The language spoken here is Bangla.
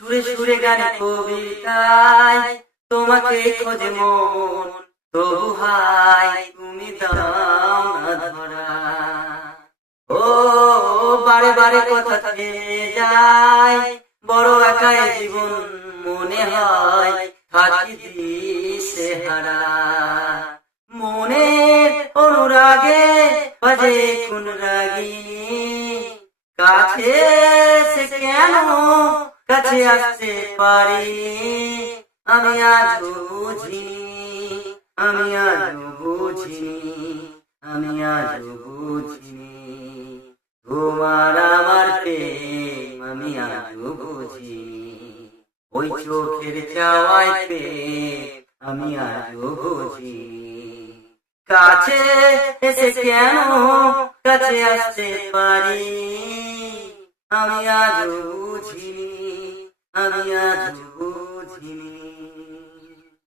সুরে সুরে গানে কবিতায় তোমাকে খোঁজে মন, তবু হাই তুমি দাও না ধরা। ও বারে বারে কথা থেমে যায়, বড় একাই জীবন মনে হয় থাকি দিশে হারা। মনের অনুরাগে বাজে কোন রাগিনী, কাছে সে কেন কাছে আসতে পারি, আমি আজ বুঝিনি, আমি আজ বুঝিনি, আমি আজ বুঝিনি তোমার আমার প্রেম, আমি আজ বুঝিনি। ওই চোখের চাওয়ায় প্রেম আমি আজ বুঝিনি। কাছে এসে কেন কাছে আসতে পারি, আমি আজ বুঝিনি, আমি আজ বুঝিনি।